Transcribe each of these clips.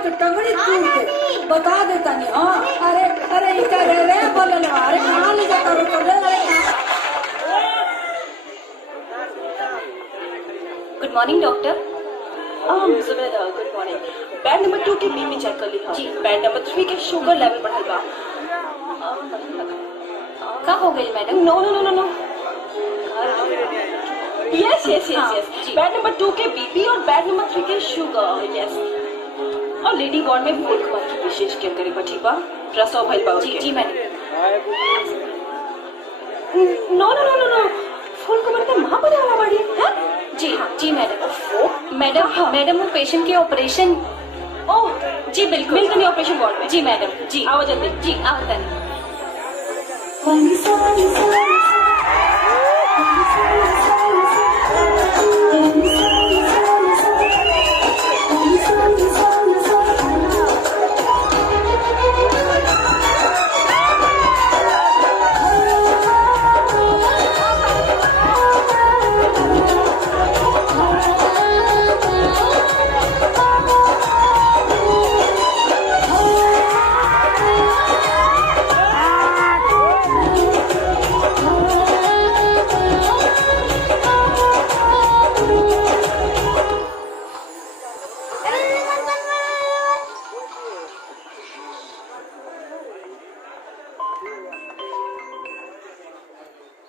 के टंगड़ी तोड़ के बता देता नहीं। हाँ अरे अरे इधर रे बोले अरे कहाँ ले जाता रो तो good morning doctor. Good morning. Bed number 2 के बीपी चेक कर ली। जी। बेड नंबर 3 के शुगर लेवल बढ़ल बा। का हो गई madam? No no no no no yes yes yes yes. Bed number 2 के बीपी और बेड नंबर 3 के शुगर। यस। और लेडी वार्ड में फूल कुमार की विशेष केयर करे बा। ठीक बा? प्रसव भइल बा। जी जी madam. No no no no नो फूल कुमार के मां बने वाला बाड़ी है। जी हाँ जी मैडम। मैडम वो पेशेंट के ऑपरेशन। ओह जी बिल्कुल। मिलते नहीं ऑपरेशन वार्ड में। जी मैडम। जी आओ जल्दी। जी आओ तनी।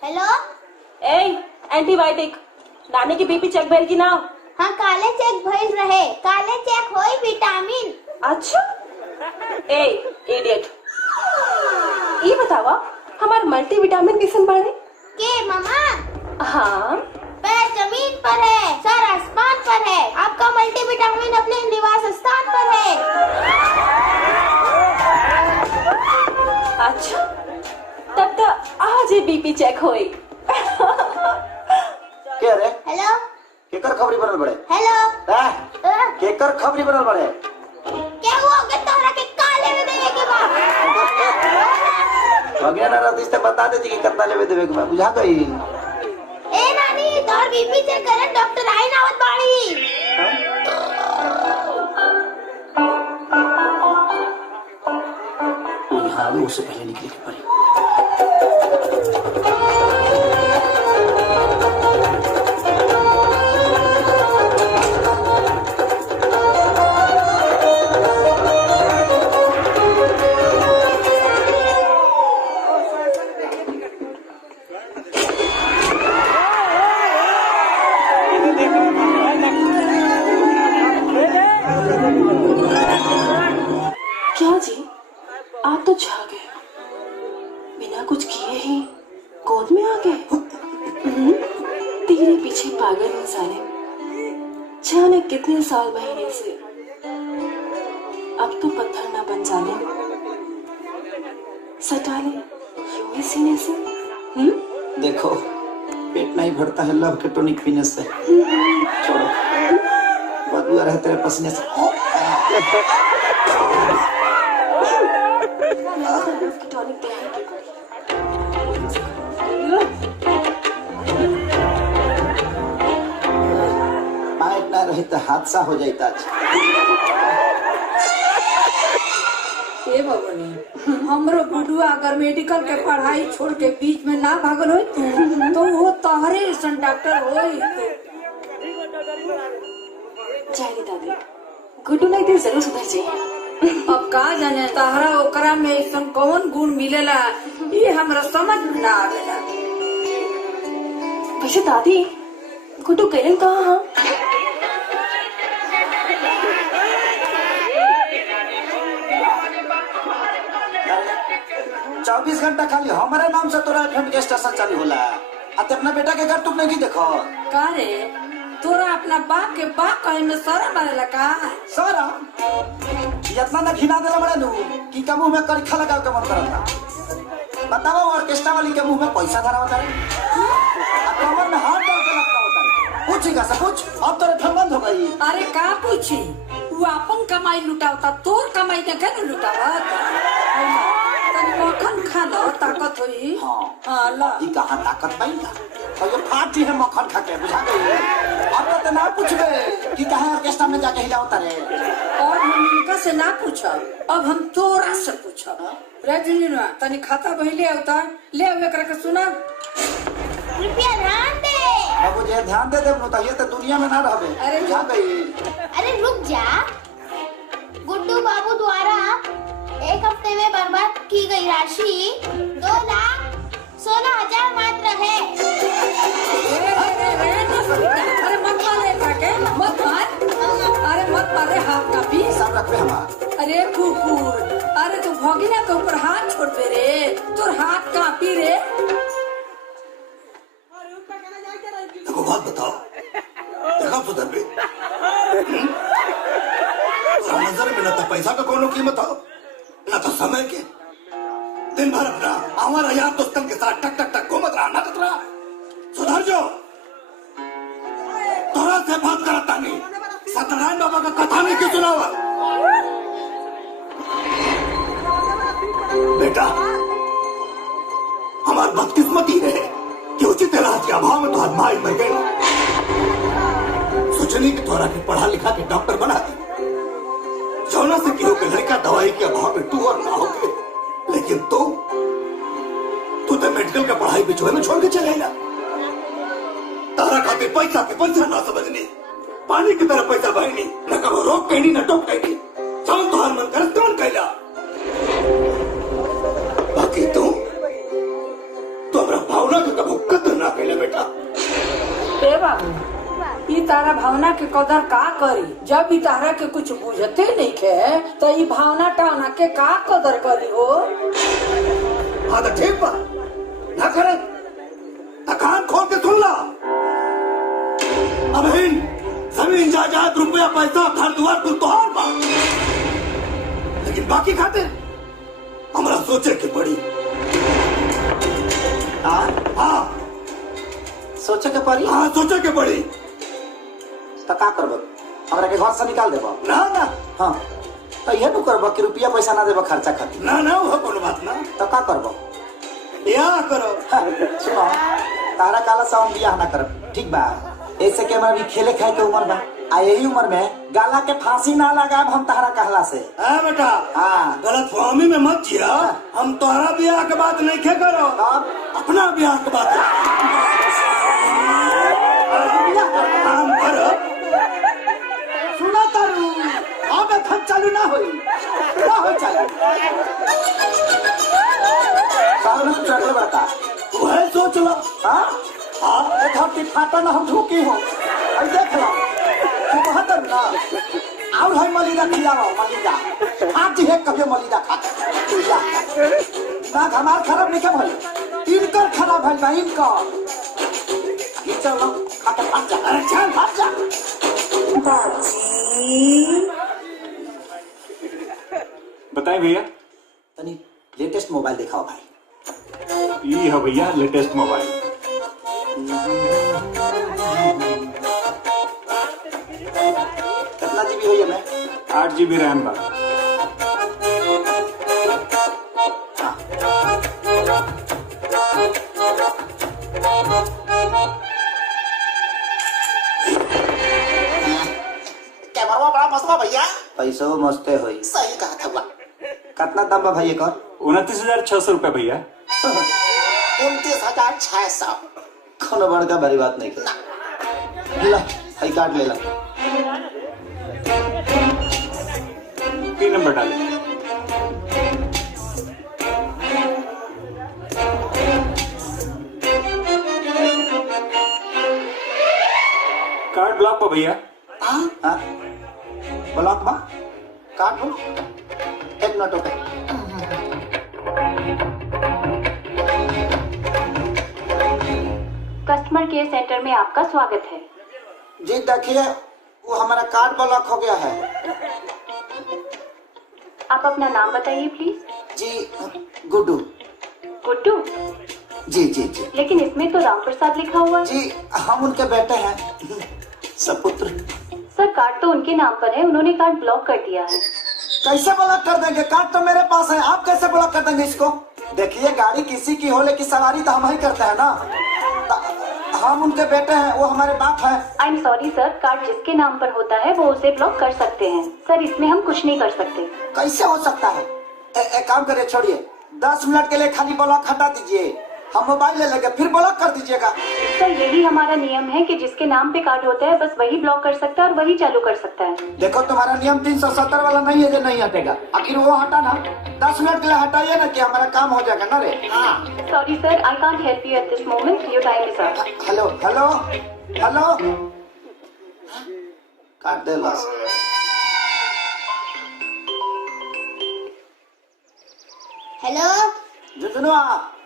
हेलो। एंटीबायोटिक नानी की बीपी चेक भइल की ना? हाँ काले चेक भइल रहे। काले चेक होई विटामिन। अच्छा ए इडियट ये बतावा हमार मल्टीविटामिन किसन बाड़े के मामा? हाँ पैर जमीन पर है, सर आसमान पर है। आपका मल्टीविटामिन अपने निवास स्थान पर है। अच्छा तब तक आज ही बीपी चेक होई। क्या रे? हेलो। केकर खबरी बनल बड़े? हेलो। केकर खबरी बनल बड़े? क्या हुआ कि तोहरा के काले में देवे के बा? अगेन रहती से बता देती कि कितना लेवे देवे के बा। बुझा गई? ए नानी तोहर बीपी चेक करे डॉक्टर आई नावत बाड़ी। यहाँ भी उससे पहले निकली के पड़ी। क्या जी आप तो छा गए, बिना कुछ किए ही गोद में आ गए। तेरे पीछे पागल हूँ साले, जाने कितने साल महीने से। अब तो पत्थर ना बन जाने, सटा ले यूं ही सीने से। देखो पेट नहीं भरता है लव के टॉनिक पीने से। छोड़ो बदबू रहे तेरे पसीने से। पाइप ना रही तो हादसा हो जाता। ए भगवानी हमरो गुडुआ अगर मेडिकल के पढ़ाई छोड़ के बीच में ना भागल हो तो वो तोहरे सन डॉक्टर होई। जाएगी दादी, गुड्डू नहीं तो जरूर सुधर जाए। अब का जाने तहरा ओकरा में ऐसा कौन गुण मिलेला ये हमरा समझ ना आवेला। वैसे दादी गुड्डू करण कहाँ? हाँ 24 घंटा खाली हमारे नाम से तोरा एफएम के स्टेशन चालू होला। अपना बेटा के घर तुम नहीं देखो का रे? तोरा अपना बाप के बाप कहे में शर्म आवेला का? सारा इतना ना घिना देला बड़ा नू कि का मुंह में करखा लगाव के मन करता। बताओ ऑर्केस्ट्रा वाली के मुंह में पैसा धरा होता है, कमर में हाथ डाल के लटका होता है। पूछेगा सब कुछ अब तो एफएम बंद हो गई। अरे का पूछी, वो अपन कमाई लुटावता, तोर कमाई ने क्या लुटावत? मक्खन खा लो ताकत हुई। हाँ ला ई कहाँ ताकत पाएगा तो ये फाटी है मक्खन खा के। बुझा गई? अब तो ना पूछबे कि कहाँ ऑर्केस्ट्रा में जाके हिलावता रे। और हम इनका से ना पूछब, अब हम तोरा से पूछब। रजनी तनी खाता बही ले आवता, ले आवे एकरा के सुना। कृपया ध्यान दे। बाबू जी ध्यान दे देब तो ये तो दुनिया में ना रहबे। अरे जा गई। अरे रुक जा। गुड्डू बाबू द्वारा एक हफ्ते में बर्बाद की गई राशि 2,16,000 मात्र है। अरे मत मारे काके, मत मार। अरे मत मारे, हाथ कापी। सब रखबे हमार। अरे कुकुर, अरे तू भगिना के ऊपर हाथ छोड़ दे रे, तोर हाथ कापी रे। देखो बात बताओ, कब सुधर बे? नजर में न तो पैसा का कोनो कीमत हो, न तो समय के। दिन भर अपना हमारा यार दोस्तन के साथ टक टक टक घूमत रहा, नाचत रहा। सुधर जो। तोरा से बात करता नहीं, सत्यनारायण बाबा का कथा नहीं क्यों सुनावा? बेटा, हमारी बदकिस्मती रहे कि उचित इलाज के अभाव में तुम्हारी माई मर गई। सोचनी कि तोरा के पढ़ा लिखा के डॉक्टर बना दी, जौना से कि होके लड़का दवाई के अभाव में तू और ना होके, लेकिन तू तो मेडिकल का पढ़ाई बिचोए में छोड़ के चले ना। तारा खातिर पैसा के पैसा ना समझनी, पानी की तरह पैसा बहनी, न करो रोक कहनी न टोक कहनी, जौन तुहार मन कर तुम कहला। बाकी तू तो हमरा भावना के कबू कदर ना कहले बेटा। ए बाबू, ई तारा भावना के कदर का करी, जब ई तारा के कुछ बुझते नहीं खे तो ई भावना टावना के का कदर करी हो। हाँ तो ठीक बा, ना करे तो कान खोल के सुन ला। अब इन जमीन जायदाद रुपया पैसा घर द्वार कुल तोहार बा, लेकिन बाकी खाते हमरा सोचे के पड़ी। हाँ सोचे के पड़ी। हाँ सोचे के पड़ी। तो का करब, हमरा के घर से निकाल देब? ना ना। हाँ तो ये नु करब कि रुपया पैसा ना देब खर्चा खातिर? ना ना वो कोनो बात ना। तो का करब? या करो। सुनो, तारा काला से हम बियाह ना करब, ठीक बा? ऐसे के हमारा भी खेले खाए के उम्र बा, आ यही उम्र में गाला के फांसी ना लगाब हम तारा कहला से। हाँ बेटा, हाँ गलत फहमी में मत जिया। हम तोहरा ब्याह के बात नहीं खे करो, अपना ब्याह के बात हम करो। सुना तारू, अब धन चालू ना होई, ना हो चालू। साल में चढ़ले बता, वह सोच लो। हाँ हाँ, एक हफ्ते फाटा ना हम ढूकी हो, अब देख लो, तू कहता ना, और है मलिदा खिलाओ मलिदा, आज ही है कभी मलिदा खा, ना हमार खराब नहीं क्या भाई, इनकर खराब है ना इनकर, ये चलो, खाते भाग जा, अरे चल भाग जा। बताएं भैया। तनी लेटेस्ट मोबाइल दिखाओ भाई। ये है भैया लेटेस्ट मोबाइल। कितना जीबी है में? 8 GB रैम बा। कैमरा बड़ा मस्त बा भैया। पैसो मस्ते होई। सही कहा था बा। कितना दाम बा भैया का? 29,600 रुपए भैया। 29,600। कोनो बड़का बड़ी बात नहीं कर। ला, हाई कार्ड ले ला। 3 नंबर डाले। कार्ड ब्लॉक पा भैया। हाँ? ब्लॉक बा? कार्ड हो? एक मिनट ओके। कस्टमर केयर सेंटर में आपका स्वागत है। जी देखिए, वो हमारा कार्ड ब्लॉक हो गया है। आप अपना नाम बताइए प्लीज। जी गुड्डू। गुड्डू? जी जी जी। लेकिन इसमें तो राम प्रसाद लिखा हुआ है। जी हम उनके बेटे हैं, सपुत्र। सर कार्ड तो उनके नाम पर है, उन्होंने कार्ड ब्लॉक कर दिया है। कैसे ब्लॉक कर देंगे? कार्ड तो मेरे पास है, आप कैसे ब्लॉक कर देंगे इसको? देखिए गाड़ी किसी की हो लेकिन सवारी तो हम ही करते हैं ना। हम उनके बेटे हैं, वो हमारे बाप हैं। I am sorry sir, card जिसके नाम पर होता है वो उसे ब्लॉक कर सकते हैं। सर इसमें हम कुछ नहीं कर सकते। कैसे हो सकता है? एक काम करिए, छोड़िए, 10 मिनट के लिए खाली ब्लॉक हटा दीजिए, हम मोबाइल ले लेंगे, फिर ब्लॉक कर दीजिएगा। सर यही हमारा नियम है कि जिसके नाम पे कार्ड होता है बस वही ब्लॉक कर सकता है और वही चालू कर सकता है। देखो तुम्हारा नियम 370 वाला नहीं है जो नहीं हटेगा, आखिर वो हटा ना, 10 मिनट के लिए हटाइए ना कि हमारा काम हो जाएगा ना रे। Sorry sir, I can't help you at this moment, your time is up. Hello hello hello, काट दे बस। हेलो। जुजुनुआ,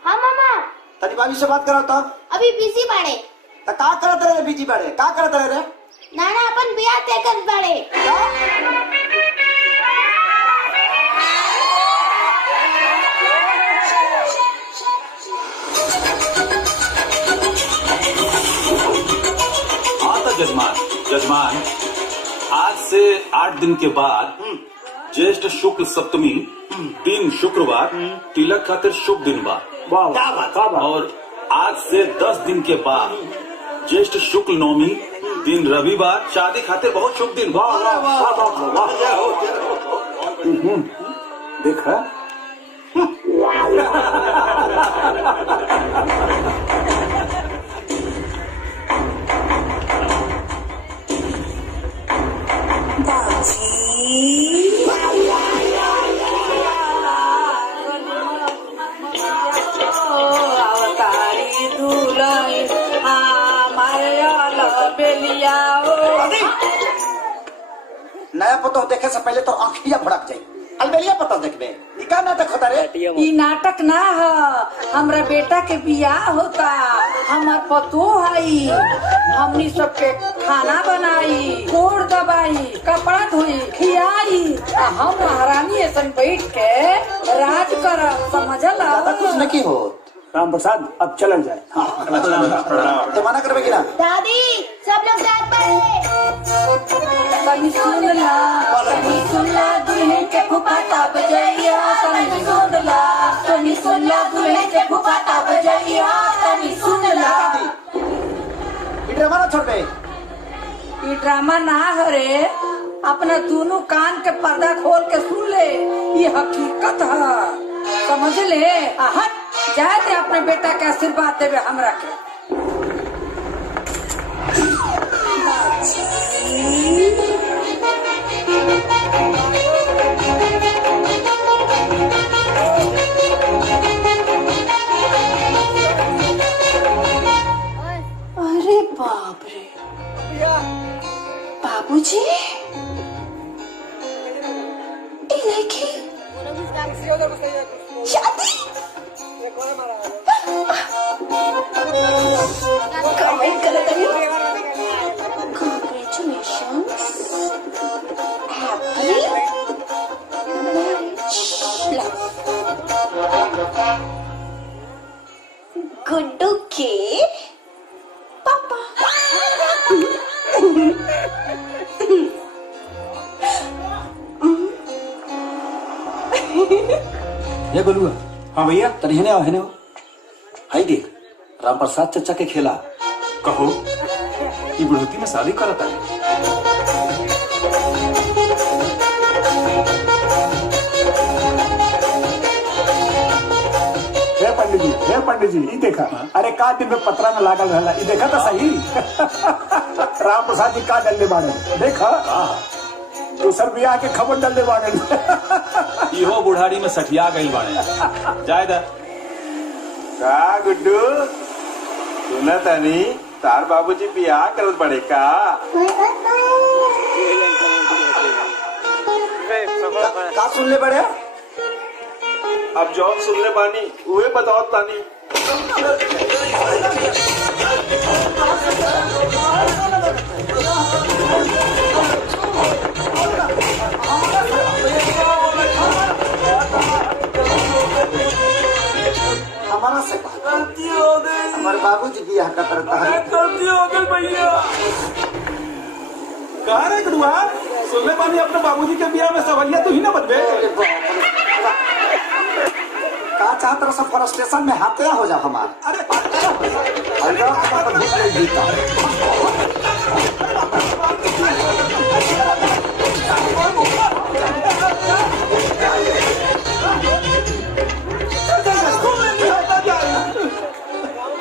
हाँ मामा। तनी भाभी से बात करो तो। अभी बिजी बाड़े। तो का करत रहे बीजी बड़े, का करत रहे रे? नाना अपन बिया तय कर बाड़े। हाँ तो जजमान, आज से 8 दिन के बाद ज्येष्ठ शुक्ल सप्तमी दिन शुक्रवार तिलक खातिर शुभ दिन बा। क्या बात। और आज से 10 दिन के बाद ज्येष्ठ शुक्ल नवमी दिन रविवार शादी खातिर बहुत शुभ दिन बा। देखा अवतारी दुलाई बेलिया नया पतो देखे से पहले तो आँखिया भड़क जाये। अलबेलिया पतो देखबे, ई का नाटक होता रे? ई नाटक ना है, हमरा बेटा के बियाह होता, हमार पतो हई, हमनी सबके खाना बनाई, कोड़ दबाई, कपड़ा धोई, खियाई, हम महारानी ऐसन बैठ के राज कर, समझला? ज्यादा कुछ नहीं हो। राम प्रसाद अब चलन जाए। तो मना करबे कि ना? दादी सब लोग साथ पढ़े। तनी सुन ला दुल्हन के फुफाटा बजैया, तनी सुन ला दुल्हन के फुफाटा बजैया, तनी सुन ला। ई ड्रामा ना छोड़बे। ई ड्रामा ना हरे, अपना दोनों कान के पर्दा खोल के सुन ले, ये हकीकत है, समझ ले। आहट जाए थे अपने बेटा के आशीर्वाद देवे हमरा के। अरे बाप रे, बाबूजी ये लड़की शादी कमेंट करत रही। Congratulations, happy marriage, love. Guddu के पापा। ये बोलूँगा। हाँ भैया, तनी हेने आओ, हेने आओ। हाई देख, राम प्रसाद चचा के खेला। कहो ये बुढ़ोती में शादी करता है। हे पंडित जी, ई देखा, अरे का दिन में पत्रा में लागल रहला, ई देखा तो सही। राम प्रसाद जी का डल्ले बाड़े, देखा दूसर बियाह के खबर डल्ले बाड़े। इहो बुढ़ारी में सठिया गई बाड़े। जायदा का गुड्डू सुना तानी तार बाबूजी बियाह करत बड़े का? का सुन ले बड़े? अब जॉब सुन ले बानी उहे बताओ तानी। हमारा से हमारे बाबूजी बियाह का करता है। गलती हो गई भैया। कहा रे गुडुआ, सुन ले बानी अपने बाबूजी के बियाह में सवैया तू ही ना बनबे। का चाहत रहा सब फॉरेस्टेशन में हाथिया हो जा हमार। अरे हल्का तो भूख नहीं जीता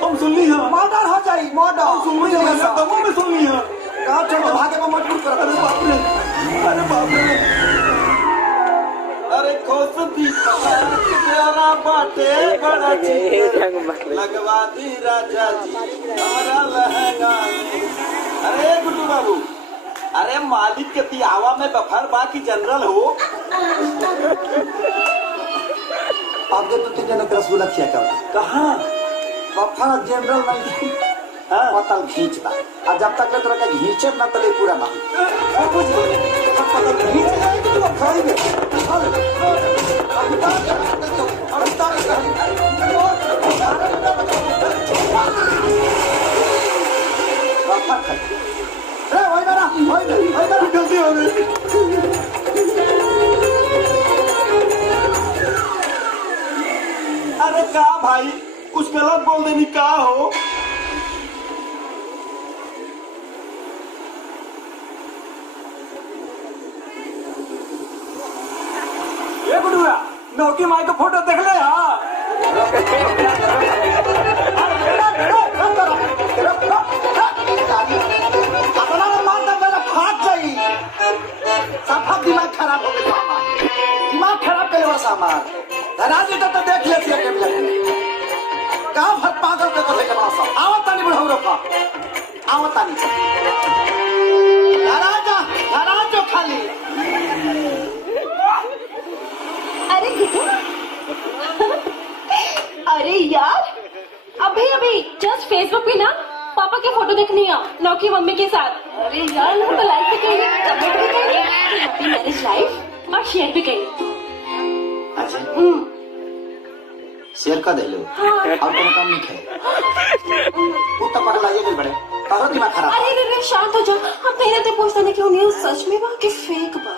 हम सुन ली है मर्डर हो जाई मर्डर सुन ली है दमों में सुन ली है गाँव छोड़ के भागे पर मजबूर कर अरे बाप रे अरे खोस दी प्यारा बाटे बड़ा चीज लगवा दी राजा जी हमारा लहंगा अरे गुड्डू बाबू अरे मालिक के बियावा में बफर बा की जनरल हो आप जो 2-3 जन रसगुल्ला खिया कर कहाँ बफर जनरल नहीं पतल घींचता और जब तक तोरा के घींचे ना तले पूरा ना कुछ पतल घींच तो खाएंगे गलती हो गई अरे का भाई कुछ गलत बोल देनी का हो ये बुढ़िया नौकी माई का फोटो देख ले दिमाग खराब हो गया दिमाग खराब करे बस हमार धराजी तो देख लेती है गाँव भर पागल के कथे के भाषा आवत तानी बुढ़ऊ रखा आवत तानी धराजो खाली अरे गुड्डू अरे यार अभी जस्ट फेसबुक पे ना पापा की फोटो देखनी है नौकी मम्मी के साथ। अरे यार मैं तो लाइक भी करेंगे कमेंट भी करेंगे हैप्पी मैरिज लाइफ और शेयर भी करेंगे। अच्छा शेयर कर दे लो और कोनो काम नहीं है वो तो पगला ये गई बड़े तारो दिमाग खराब अरे शांत हो जा हम पहले तो पूछते नहीं क्यों नहीं सच में बा कि फेक बा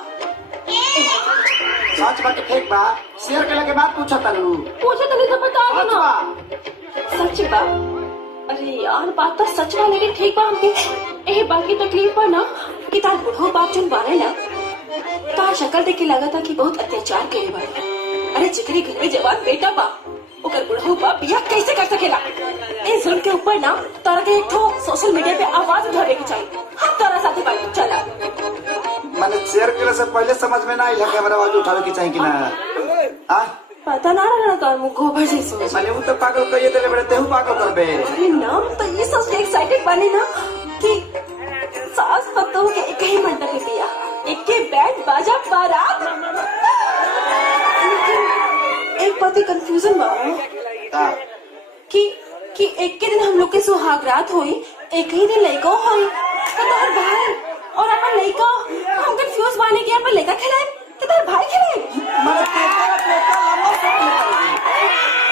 सच बात फेक बा शेयर करने के बाद पूछा तारू तो बता दो ना सच बा। अरे यार बात तो सच बा लेकिन ठीक बा हमके एही बात की तकलीफ बा ना कि तार बुढ़ो बाप जोन बारे ना तार शक्ल देख के लगा था कि बहुत अत्याचार करे बा। अरे जिगरी घर में जवान बेटा बा ओकर बुढ़ो बाप बिया कैसे कर सकेला। इस जुल्म के ऊपर ना तारा के एक ठो सोशल मीडिया पे आवाज उठावे के चाहिए। हम तारा साथे बात चला मैंने शेयर करने से पहले समझ में ना आई कैमरा आवाज उठावे की चाहिए कि ना पता ना रहा तो मुझे गोबर से सोच मैंने वो तो पागल कहिए तेरे बड़े तेहू पागल कर बे। अरे नाम तो ये सोच के एक्साइटेड बने ना कि सास पतों के एक ही मंडप पे पिया एक के बैंड बाजा बारात लेकिन एक बात ही कंफ्यूजन हुआ कि एक के दिन हम लोग के सुहाग रात हुई एक ही दिन लड़का हुई तो तार भाई और अपन लड़का हम कंफ्यूज बाने के अपन लड़का खिलाए कि तार भाई खिलाए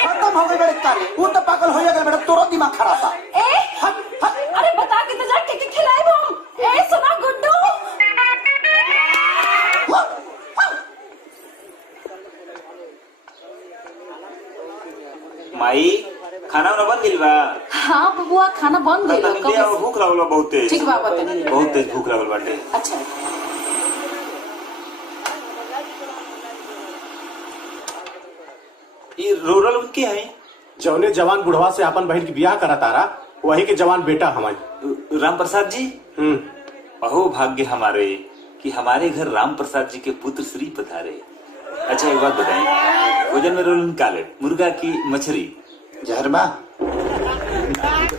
खत्म हो गई बड़े तारे वो तो पागल हो गया बेटा तोरो दिमाग खराब था। अरे बता के तो जा टिकट खिलाए हम ए सुना गुड्डू माई खाना वाना बन गई बा। हाँ बबुआ खाना बन गई भूख लगल बा बहुत तेज ठीक बा बतानी बहुत तेज भूख लगल बाटे। अच्छा ये रूरल के है जौने जवान बुढ़वा से अपन बहन की ब्याह करा तारा वही के जवान बेटा हमारी राम प्रसाद जी। अहो भाग्य हमारे कि हमारे घर राम प्रसाद जी के पुत्र श्री पधारे। अच्छा एक बात बताएं भोजन में रोल निकाले मुर्गा की मछली जहरमा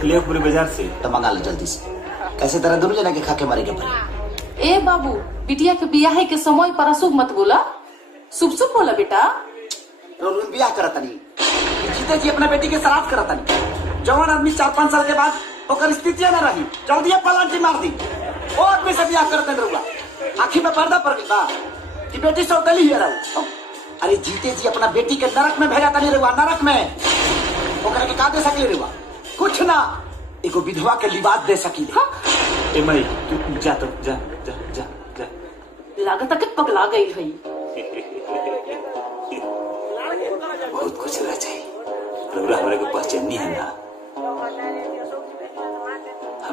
ले पूरे बाजार से तो मंगा लो जल्दी से कैसे तरह दोनों जना के खा के मारेंगे पड़े। ए बाबू बिटिया के ब्याह के समय पर अशुभ मत बोला शुभ शुभ बोला बेटा। रोल ब्याह करता नहीं जीते जी अपना बेटी के श्राद्ध करता नहीं जवान आदमी 4-5 साल के बाद ओकर स्थिति न रही जल्दी पलांटी मार दी वो आदमी से ब्याह करते रहुआ आखिर में पर्दा पड़ गई बा कि बेटी सौतेली ही रहा। अरे जीते जी अपना बेटी के नरक में भेजा नहीं रहुआ नरक में ओकरा के का दे सकले रहुआ कुछ ना एगो विधवा के लिबास दे सकी। ए माई तू जा तो जा जा जा जा लागत के पगला गई है बहुत कुछ रह जाए रउरा हमारे को पहचान नहीं है ना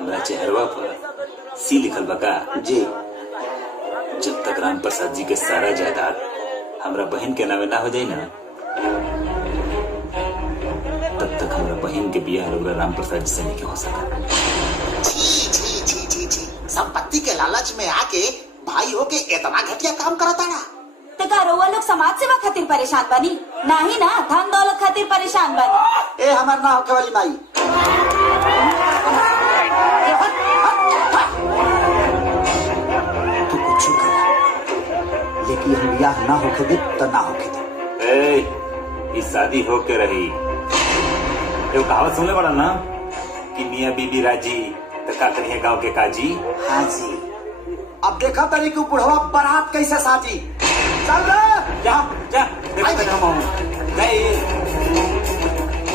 हमरा चेहरवा पर सी लिखल बका जी जब तक राम प्रसाद जी के सारा जायदाद हमरा बहन के नामे ना हो जाए ना तब तक हमरा बहन के बियाह रउरा राम प्रसाद जी से नहीं हो सका। छी संपत्ति के लालच में आके भाई हो के इतना घटिया काम करता ना। तो का रउआ लोग समाज सेवा खातिर परेशान बनी नाही ना धन दौलत खातिर परेशान बनी। ए हमार ना होके वाली माई तू कुछ कर लेकिन हम बियाह ना होके दे तो ना होके दे। ए शादी होके रही एगो कहावत सुनले बड़ा ना कि मियाँ बीबी राजी तो का करिए गाँव के काजी। हाँ जी अब देखा तरी कि बुढ़वा बारात कैसे साजी। चल रे जा जा देखते हम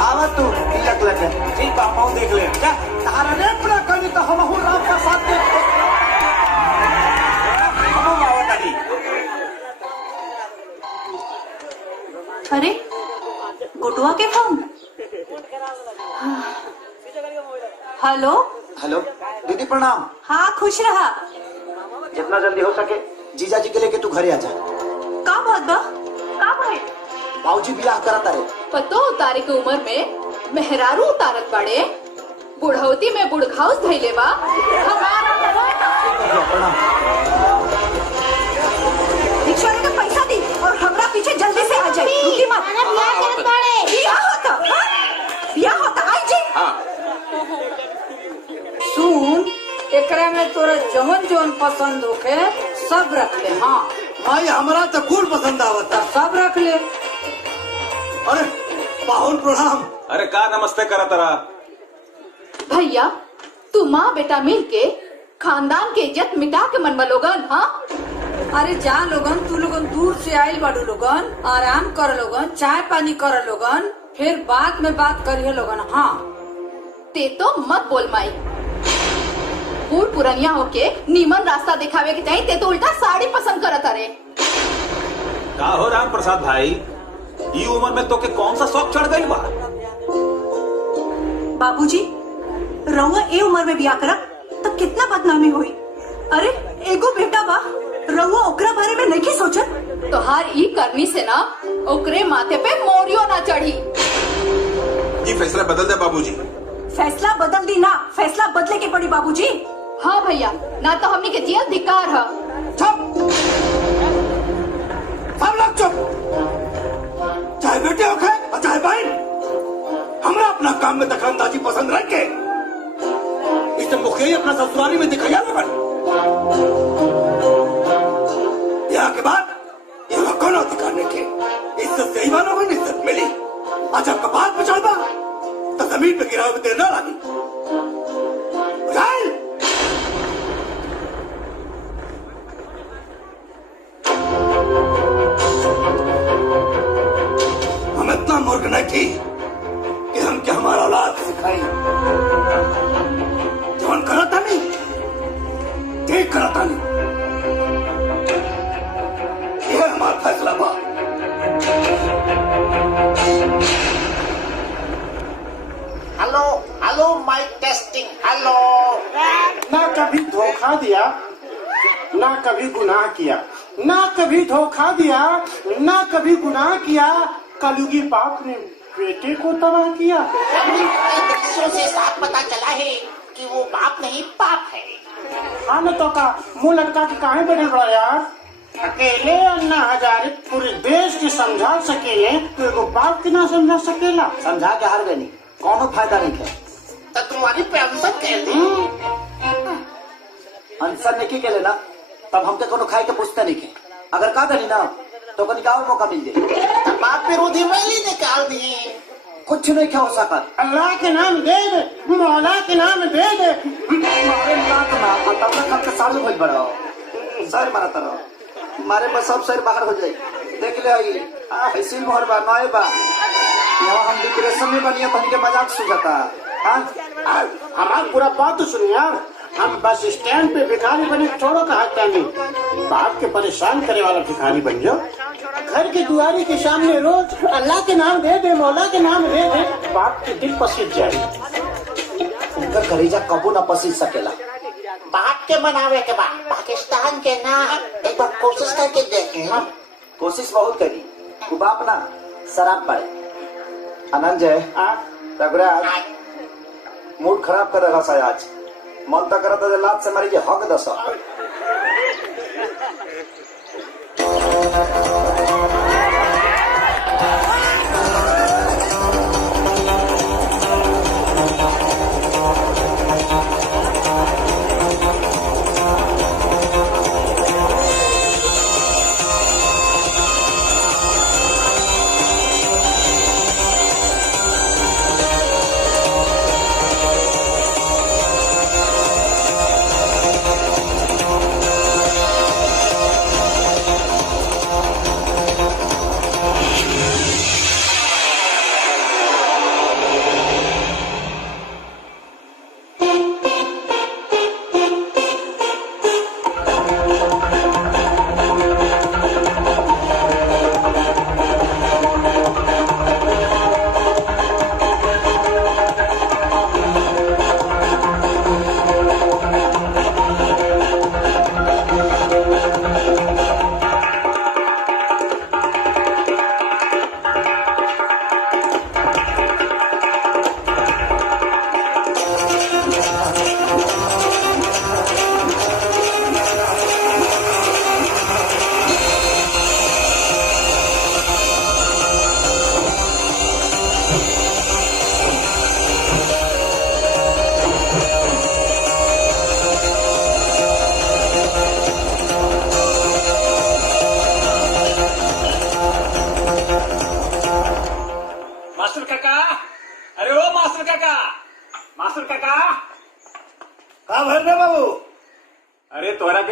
आवा तू तिलक लेके ठीक बा हम देख ले जा तारा रे पूरा करी तो हम राम का साथ दे हम आवत आली। अरे गुटुआ के फोन। हेलो हेलो दीदी प्रणाम। हाँ खुश रहा। जितना जल्दी हो सके जीजा जी के लेके तू घरे आ जा। का बात बा का भाई बाबूजी बियाह करत तारे पतो उतारे के उम्र में मेहरारू उतारत बड़े बुढ़ौती में बुढ़घाउस धैले बा रिक्शा का पैसा दी और हमरा पीछे जल्दी से आ जाए। रुकी मत। बियाह होता आई जी। सुन एकरा में तोरा जवन जवन पसंद होके सब रख ले। हाँ भाई हमारा तो कुल पसंद आवता सब रख ले। अरे बाहुल प्रणाम। अरे का नमस्ते करा तरा भैया तू माँ बेटा मिल के खानदान के इज्जत मिटा के मनवा लोगन। हाँ अरे जा लोगन तू लोगन दूर से आयल बाड़ू लोगन आराम कर लोगन चाय पानी कर लोगन फिर बाद में बात करिए लोगन। हाँ ते तो मत बोल माई बूढ़ पुरनिया होके नीमन रास्ता दिखावे के चाहिए ते तो उल्टा साड़ी पसंद करत अरे। का हो राम प्रसाद भाई ये उम्र में तो के कौन सा शौक चढ़ गई बा। बाबूजी रउआ ए उम्र में बियाह करब तो कितना बदनामी हुई। अरे एगो बेटा बा रउआ ओकरा बारे में नहीं सोचत। तोहार ई करनी से ना ओकरे माथे पे मोरियो ना चढ़ी। ये फैसला बदल दे बाबूजी। फैसला बदल दी ना फैसला बदले के पड़ी बाबूजी। हाँ भैया ना तो हमने के जियल धिक्कार है। चुप सब लोग चुप चाहे बेटे हो गए और चाहे बहन हमरा अपना काम में दखलंदाजी पसंद रख के इसे मुखिया अपना ससुराली में दिखाया लगन। यहाँ के बाद यहाँ कौन अधिकार नहीं थे इज्जत से ही मानो को इज्जत मिली। आज आपका बात पे चढ़ तो जमीन पे गिराव में देर न लगी। हम इतना मूर्ख नहीं थी कि हम क्या हमारा औलाद सिखाई जवान कराता नहीं देख कराता नहीं। यह हमारा फैसला बा। Hello hello mic testing hello. ना कभी धोखा दिया ना कभी गुनाह किया ना कभी धोखा दिया ना कभी गुनाह किया कलयुगी बाप ने बेटे को तबाह किया। दृश्यों से साफ पता चला है कि वो बाप नहीं पाप है। हाँ न तो का मुंह लटका के काहे बैठे बड़ा यार। अकेले अन्ना हजारे पूरे देश के समझा सकेले तो एगो बाप के ना समझा सकेला। समझा के हार गई कौनो फायदा नहीं है। तो तुम्हारी पेंशन कह दी अनसन नहीं के लेना तब हमके कोनो खाए के पूछते नहीं के अगर का करी ना तो कहीं का और मौका मिल जाए। बाप पे रोधी मैली निकाल दी कुछ नहीं क्या हो सका। अल्लाह के नाम दे दे मौला के नाम दे दे। मारे नाक ना तब तक हमके साल भइल बड़ा सर मारा तरह मारे बस सब सर बाहर हो जाए। देख ले आई ऐसी मोहर बा नए बा यहाँ हम डिप्रेशन में बनिया तो हमके मजाक सुझाता। हमारा पूरा बात तो सुनिए यार। हम बस स्टैंड पे भिखारी बने छोड़ो कहा नहीं बाप के परेशान करे वाला भिखारी बन जाओ। घर की दुआरी के सामने रोज अल्लाह के नाम दे दे मौला के नाम दे दे बाप के दिल पसीज जाए। उनका कलेजा कबू न पसीज सकेला। बाप के मनावे के बाद पाकिस्तान के ना एक बार कोशिश करके देखे ना। कोशिश बहुत करी, वो बाप ना शराब पाए। अनंजय रघुराज मूड खराब कर रहा है आज। मन तो करता है लात से मारी के हक दस।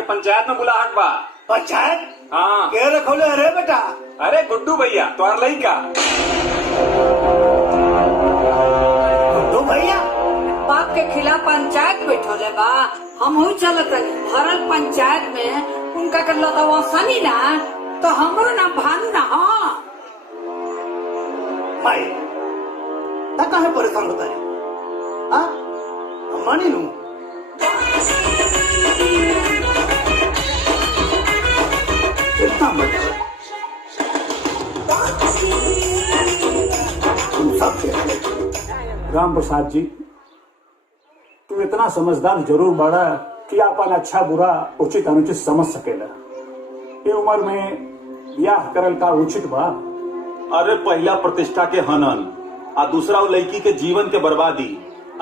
पंचायत में बुलाहट बा। पंचायत? हाँ। के रखोले? अरे बेटा, अरे गुड्डू भैया तोहर लइका। गुड्डू भैया बाप के खिलाफ पंचायत बैठोले बा। हम चलत भरल पंचायत में उनका कर लता सनी ना तो हमरो ना भानु ना। हाँ माई ता काहे परेशान होता है? हाँ मानी नू इतना मत तुम सब राम प्रसाद जी, तुम इतना समझदार जरूर बड़ा कि अपन अच्छा बुरा उचित अनुचित समझ सकेला। ये उम्र में ब्याह करल का उचित बा? अरे पहला प्रतिष्ठा के हनन आ दूसरा वो लड़की के जीवन के बर्बादी।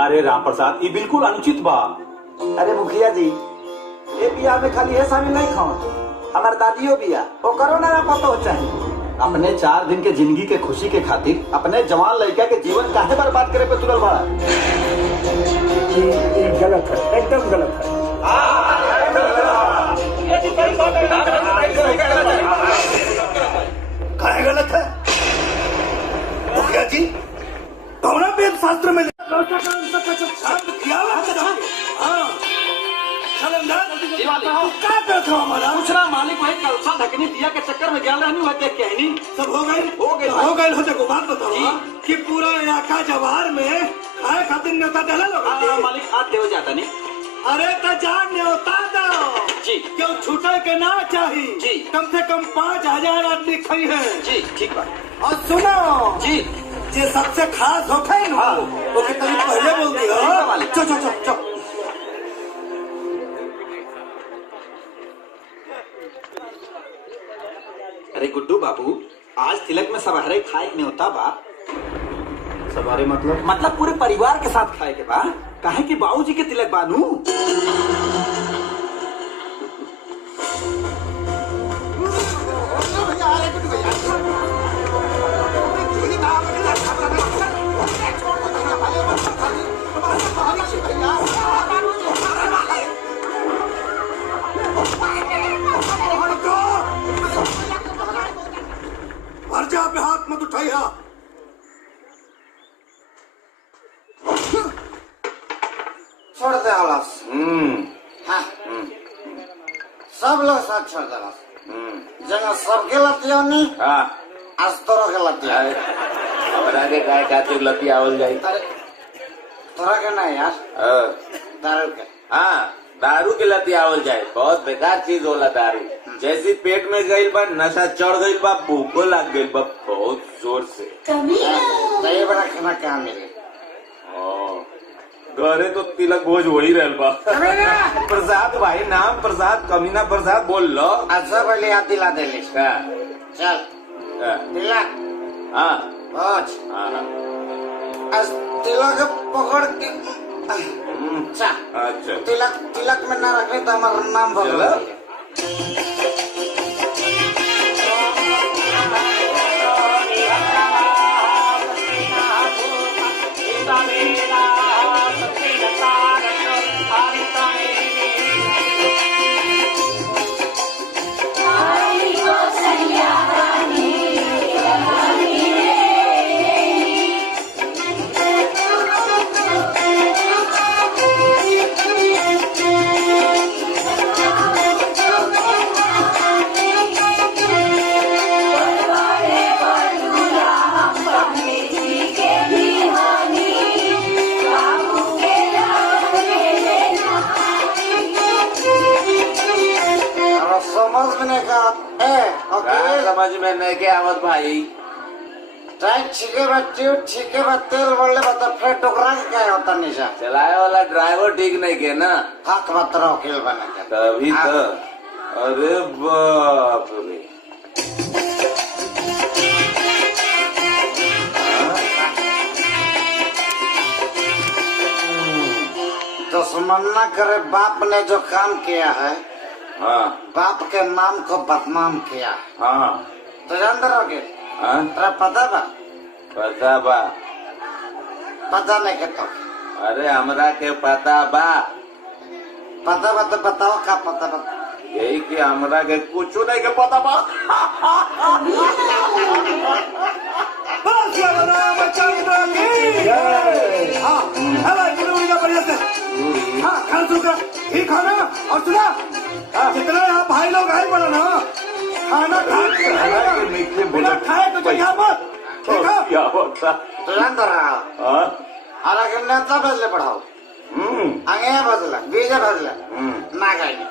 अरे राम प्रसाद ये बिल्कुल अनुचित बा। अरे मुखिया जी, ये बिया में खाली है शामिल नहीं खाओ, हमार दादियों बिया वो करो ना पता हो चाहे। अपने 4 दिन के जिंदगी के खुशी के खातिर अपने जवान लड़का के जीवन काहे बर्बाद करे पे तुरल बड़ा। ये गलत है, एकदम गलत है। काहे गलत है? मुखिया जी कौना वेद शास्त्र में मालिक भाई कलसा ढकनी दिया के चक्कर में गया रहनी हुआ देख के है नहीं सब हो गए हो देखो बात बताओ कि पूरा इलाका जवार में खाए खातिर न्योता डाला लोग। मालिक हाथ दे जाता नहीं। अरे तो जान न्योता दो जी, क्यों छूटे के ना चाहिए जी, कम से कम 5000 आदमी खड़ी है जी। ठीक बात। और सुनो जी, जे सबसे खास होता है ना वो कितनी पहले बोलती हो। चो चो चो चो अरे गुड्डू बाबू, आज तिलक में सवारे खाए में होता बा। सवारे मतलब पूरे परिवार के साथ खाए के बा। काहे कि बाबूजी के तिलक बानू। अर्जा पे हाथ मत उठाइया। छोड़ दे हलास। हाँ। सब लोग साथ छोड़ दे हलास। जगह सबके लतिया नहीं। आज तोरो के लतिया। हमरा के गाय खातिर लतियावल जाई। थोड़ा क्या ना यार दारू के हाँ दारू के लती आवल जाए बहुत बेकार चीज होला दारू जैसी पेट में गई बा नशा चढ़ गई बा भूखो लग गई बा बहुत जोर से दही बड़ा खाना क्या मिले घरे तो तिलक भोज हो ही रहल बा प्रसाद भाई नाम प्रसाद कमीना प्रसाद बोल लो अच्छा पहले याद दिला दे चल तिलक हाँ भोज आज तिलक पकड़ के अच्छा तिलक में ना रखे तो हमारा नाम भगला समझ में नहीं के आवत भाई ठीक है तेल बोले बता फिर टुकड़ा क्या होता निशा चलाए वाला ड्राइवर ठीक नहीं के ना हक बतरा वकील बने के तभी तो अरे बाप रे दुश्मन करे बाप ने जो काम किया है हाँ बाप के नाम को बदनाम किया हाँ तो जानते रहोगे तेरा पता बा पता नहीं के तो अरे हमरा के पता बा तो बताओ क्या पता बा यही कि हमरा के कुछ नहीं के पता बा ठीक है ना और सुना जितना यहाँ भाई लोग आए पड़ा ना खाना बिना खाए तो जगह मत क्या होता तो जानता रहा हालांकि नेता बदले पढ़ाओ आगे बदला बीजे बदला ना करनी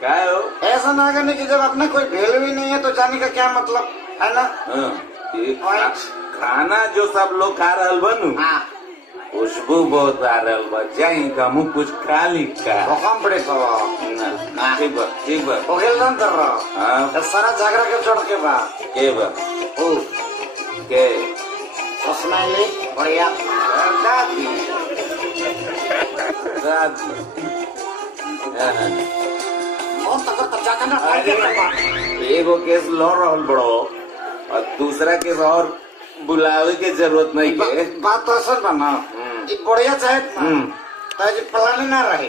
क्या हो ऐसा ना करने की जब अपने कोई वैल्यू ही नहीं है तो जाने का क्या मतलब है ना खाना जो सब लोग खा रहा बनू खुशबू बहुत आ रहा बा जाई हमू कुछ खा ली का हुकम पड़े तो ठीक बा ओके जान कर रहा सारा झगड़ा के छोड़ के बा के बा ओ के स्माइली बढ़िया दादी बहुत तक जाकर ना एगो केस लड़ रहल बड़ो और दूसरा केस और बुलावे के जरूरत नहीं के बात तो असल बना बढ़िया चाहे तो पलाने ना रहे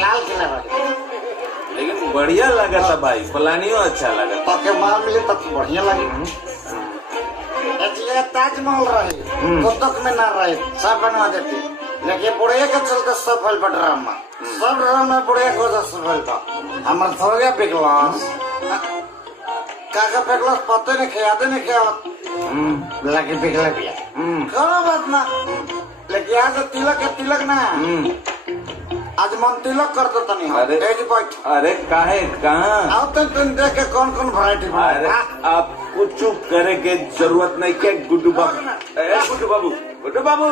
लाल किला रहे लेकिन बढ़िया लगा था भाई पलानियो अच्छा लगा तो के माल मिले तब बढ़िया लगे ताजमहल रहे तो तक में ना रहे सब बनवा देती लेकिन बुढ़िया के चलते सफल बट ड्रामा सब ड्रामा बुढ़िया को सफल था हमारे हो गया बिगलास काका बिगलास पते नहीं खियाते नहीं खिया लगे बिगला भी करो बात ना लेकिन आज तिलक ना आज मन तिलक कर दो तनी अरे काहे कहाँ आओ तुम देख के कौन कौन वैरायटी अरे आप कुछ करे के जरूरत नहीं के गुड्डू बाबू गुड्डू बाबू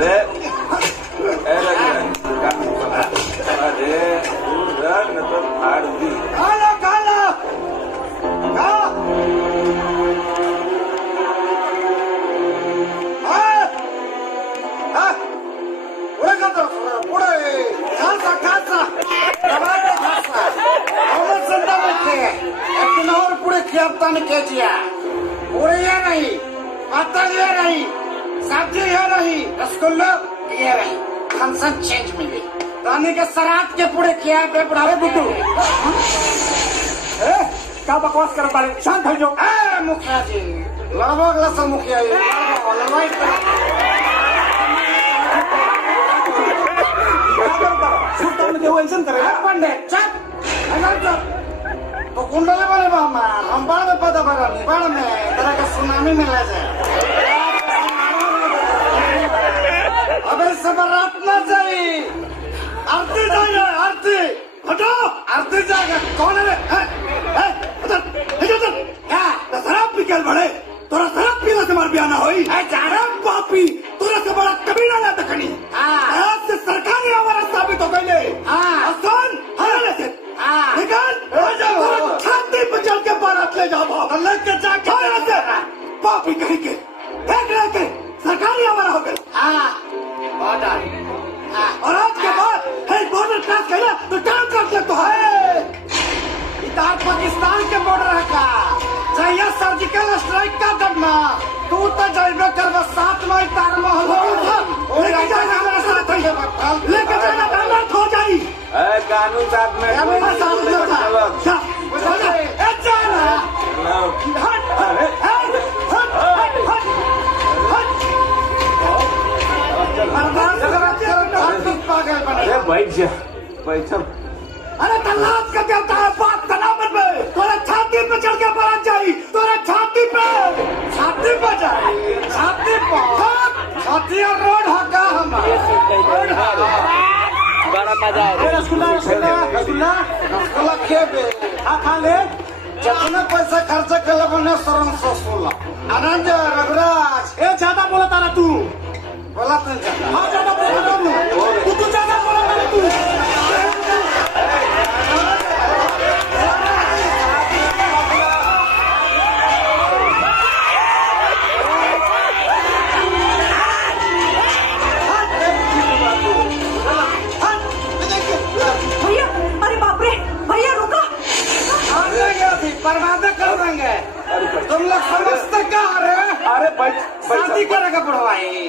अरे न तो फाड़ दी पूरे ये नहीं पत्ता ये नहीं सब्जी ये नहीं रसगुल्ला ये नहीं फंक्शन चेंज मिली रानी के सरात के पूरे किया पे बुढ़ावे बुद्धू क्या बकवास कर पा रहे शांत हो जाओ मुखिया जी लड़वा अगला सब मुखिया जी पंडित चुप तो कुंडली वाले मामा हम बाढ़ में पता पड़ा नहीं बाढ़ में तरह का सुनामी में ले जाए अबे सब रात न जाई आरती जाएगा आरती हटो आरती जाएगा कौन है उधर क्या शराब पी के बड़े तोरा शराब पीने से मार बियाना होई शराब पापी तोरा से बड़ा कबीला ना तकनी आज से सरकार ने हमारा साबित हो गई आसान हराने से निकाल छाती पे चल के बारात ले जाओ लेके जाके पापी कहीं के देख रहे के सरकार ही हमारा हो गई और आज के बाद बॉर्डर क्रॉस किया तो काम कर ले तो है इधर पाकिस्तान के बॉर्डर है का चाहिए सर्जिकल स्ट्राइक का करना तू तो जाइबे कर बस 7 मई तार महल लेके जाना हमारे साथ लेके जाना बर्बाद हो जाई कानून साथ में अरे तलाश का देवता है बात तना मत बे तोरे छाती पे चढ़ के बारात जाई तोरे छाती पे जाई छाती और रोड हका हमारा बड़ा मजा आया रसगुल्ला खेबे खा ले जितना पैसा खर्चा कर ले बने शरण सोला आनंद रघुराज ज्यादा बोला तारा तू बोला तू ज्यादा बोला तू ज्यादा बोला तू बर्बाद कर देंगे तुम लोग समझते क्या अरे शादी करेगा पढ़वाई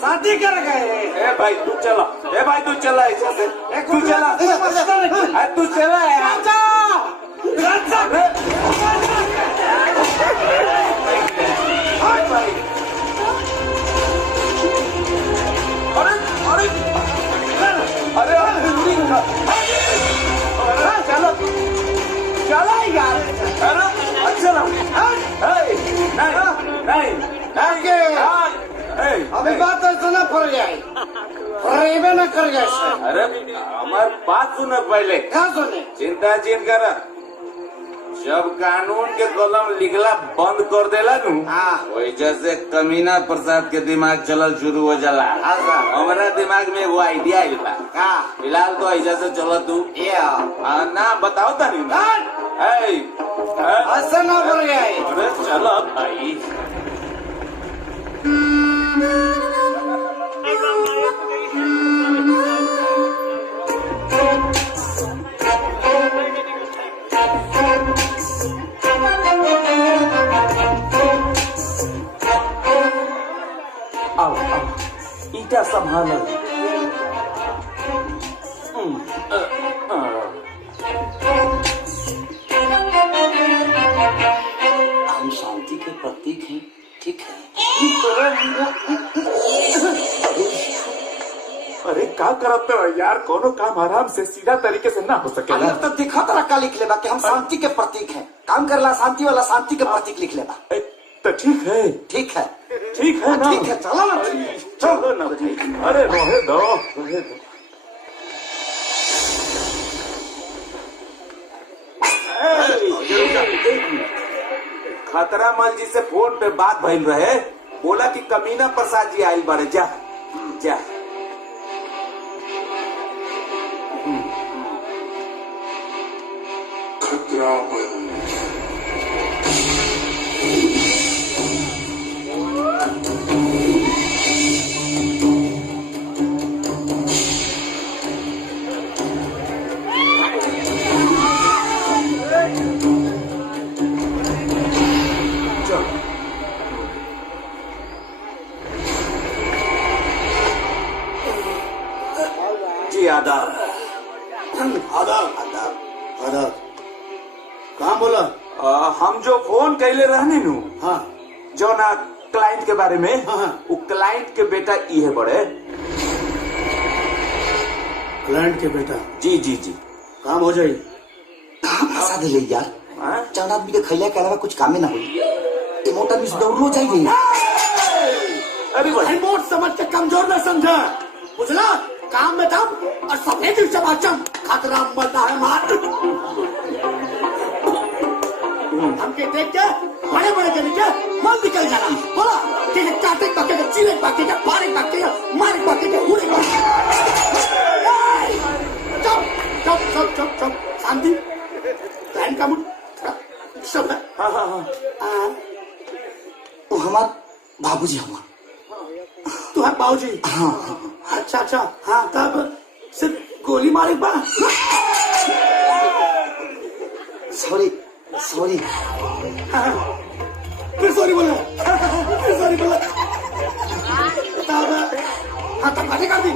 शादी करेगा भाई तू चला ऐसे से तू चला तू चला चलो चला यार अभी बात सुना पड़ जाए न कर गए अरे हमारे बात सुनो पहले क्या सुने चिंता जिन कर जब कानून के कलम लिखला बंद कर देला नू वही जैसे कमीना प्रसाद के दिमाग चलल शुरू हो जाला हमारा दिमाग में वो आइडिया आइल बा फिलहाल तो ऐसा से चलो तू ना बताओ तानी ऐसा ना बोल गया अरे चलो भाई आओ ईटा संभाल हम शांति के प्रतीक हैं ठीक है अरे क्या करते हो यार कोनो काम आराम से सीधा तरीके से ना हो सकेला तो दिखा तरह का लिख लेबा कि हम शांति के प्रतीक हैं काम करला शांति वाला शांति के प्रतीक लिख लेबा तो ठीक है ना ठीक है चलो ना चलो ना अरे रहे दो खतरा मल जी से फोन पे बात भइल रहे बोला कि कमीना प्रसाद जी आइल बड़े जा खतरा आदाब कहाँ बोला हम जो फोन कैले रहने नु जो ना क्लाइंट के बारे में वो क्लाइंट के बेटा ये बड़े क्लाइंट के बेटा जी काम हो जाए बता दे यार, चार आदमी के खैला के अलावा कुछ कामे ना हुई। ये मोटा आदमी से दौड़ लो जाइए। अरे भाई मोट समझ के कमजोर न समझा, बुझला? काम में दम और सफेद चमाचम, खतरा मरना है मार। हमके देख के बड़े बड़े के नीचे मन निकल जाना। बोला कि काटे पके के चीरे पके के पारे पके के मारे पके के उड़े पके। चुप चुप चुप चुप चुप, शांति। प्लान का मुझ सब है। हाँ हाँ हाँ। वो हमार बाबूजी हमार। तू है बाबूजी? हाँ। अच्छा अच्छा हाँ, तब सिर्फ गोली मारे बा। Sorry sorry. फिर सॉरी बोला, फिर सॉरी बोला। तब हाँ तब बातें कर दी।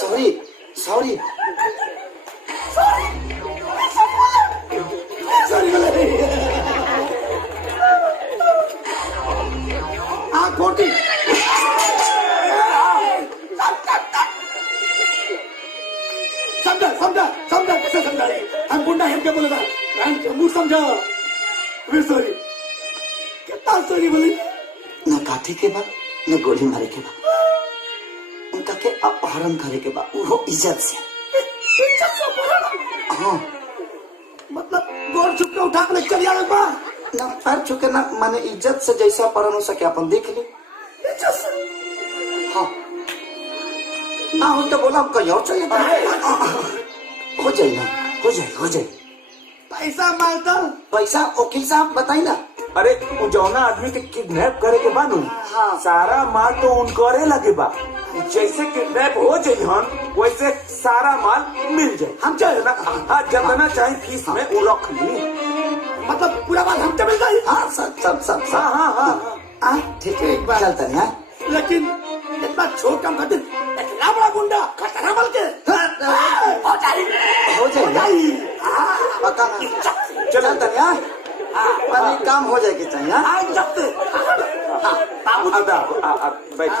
सॉरी सॉरी सॉरी बोला। आँख फोड़ी। समझा समझा समझा, कैसे समझा? हम गुंडा हम क्या बोलेगा? मुझ समझा। फिर सॉरी, कितना सॉरी बोली? न काटे के बाद न गोली मारे के बाद, उनका के अपहरण करे के बाद वो इज्जत से। इज्जत से अपहरण? हाँ। मतलब गोर छुप के उठा के चल जाए बा? ना पैर छुके ना, माने इज्जत से जैसा अपहरण हो सके अपन देख ली। इज्जत से? हाँ। ना हो तो बोला हम कहीं और चले जाए। हो जाए ना, हो जाए हो जाए। पैसा मांगता? पैसा वकील साहब बताई ना। अरे जौना आदमी के किडनैप करे के बानू, सारा माल तो उनकरे लगे बा। जैसे किडनैप हो जाये हम, वैसे सारा माल मिल जाए। हम चाहे ना, हाँ जितना चाहे फीस में वो रख ली। मतलब पूरा माल हमसे मिल जाए? हाँ सब सब सब सब। हाँ हाँ हाँ हाँ ठीक है, एक बार चलता है। लेकिन इतना छोट काम करते, इतना बड़ा गुंडा खतरा बल के हो जाए पता ना। चलता है मैंने काम हो जाएगी चाहिए। बैठ।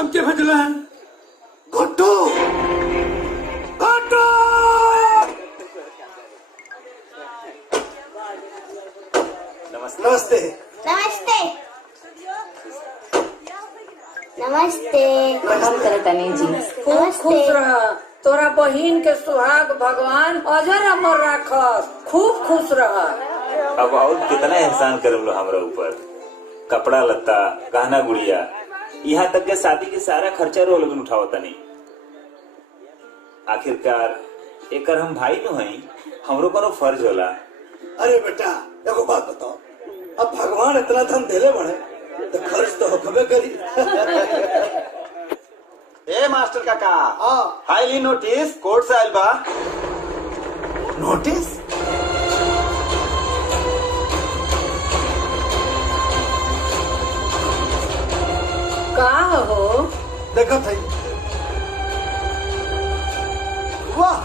नाम के भेजले हैं? गुड्डू गुड्डू नमस्ते नमस्ते नमस्ते नमस्ते प्रणाम करतानी जी। खूब खुश रह, तोरा बहिन के सुहाग भगवान अजर अमर राखस। खूब खुश रह। अब और कितना एहसान करम लो हमरा ऊपर। कपड़ा लत्ता गहना गुड़िया यहाँ तक के शादी के सारा खर्चा रो लोगन उठावता नहीं। आखिरकार एकर हम भाई न हई, हमरो कोनो फर्ज होला। अरे बेटा एगो बात बताओ, अब भगवान इतना धन देले बड़े तो खर्च तो होबे करी। ए मास्टर काका, फाइली नोटिस कोर्ट से आइल बा। नोटिस? का हो? देखो थई, वाह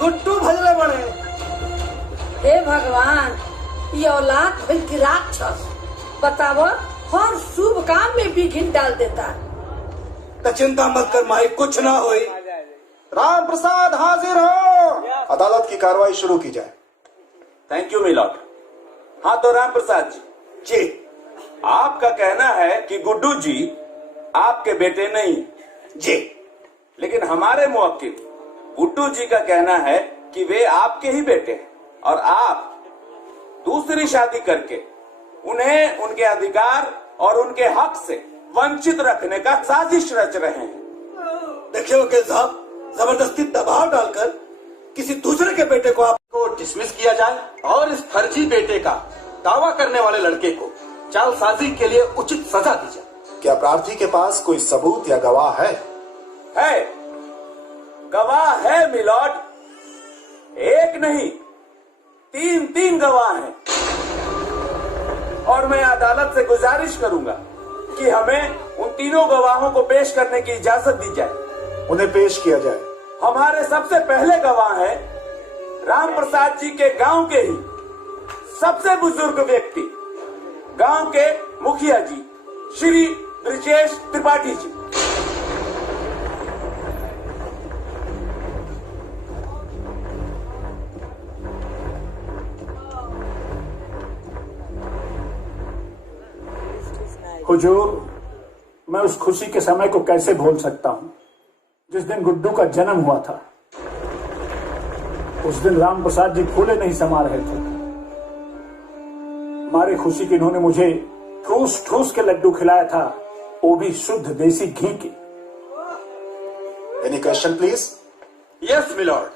गुड्डू भजले बड़े। हे भगवान, ये औलाद भइल की राक्षस। बताओ, हर शुभ काम में विघ्न डाल देता। तो चिंता मत कर माई, कुछ ना होई। राम प्रसाद हाजिर हो। अदालत की कार्रवाई शुरू की जाए। Thank you milord. हाँ तो राम प्रसाद जी, आपका कहना है कि गुड्डू जी आपके बेटे नहीं जी, लेकिन हमारे मुवक्किल गुड्डू जी का कहना है कि वे आपके ही बेटे हैं और आप दूसरी शादी करके उन्हें उनके अधिकार और उनके हक से वंचित रखने का साजिश रच रहे हैं। देखिए वकील साहब, जबरदस्ती दबाव डालकर किसी दूसरे के बेटे को आपको डिसमिस किया जाए और इस फर्जी बेटे का दावा करने वाले लड़के को जालसाजी के लिए उचित सजा दी जाए। क्या प्रार्थी के पास कोई सबूत या गवाह है? है, गवाह है मिलॉर्ड। एक नहीं, तीन गवाह हैं। और मैं अदालत से गुजारिश करूंगा कि हमें उन तीनों गवाहों को पेश करने की इजाजत दी जाए। उन्हें पेश किया जाए। हमारे सबसे पहले गवाह हैं राम प्रसाद जी के गांव के ही सबसे बुजुर्ग व्यक्ति, गांव के मुखिया जी श्री ब्रिजेश त्रिपाठी जी। हुजूर, मैं उस खुशी के समय को कैसे भूल सकता हूं जिस दिन गुड्डू का जन्म हुआ था। उस दिन राम प्रसाद जी फूले नहीं समा रहे थे। हमारी खुशी की इन्होंने मुझे ठूस ठूस के लड्डू खिलाया था, वो भी शुद्ध देसी घी के। Any question please? Yes milord.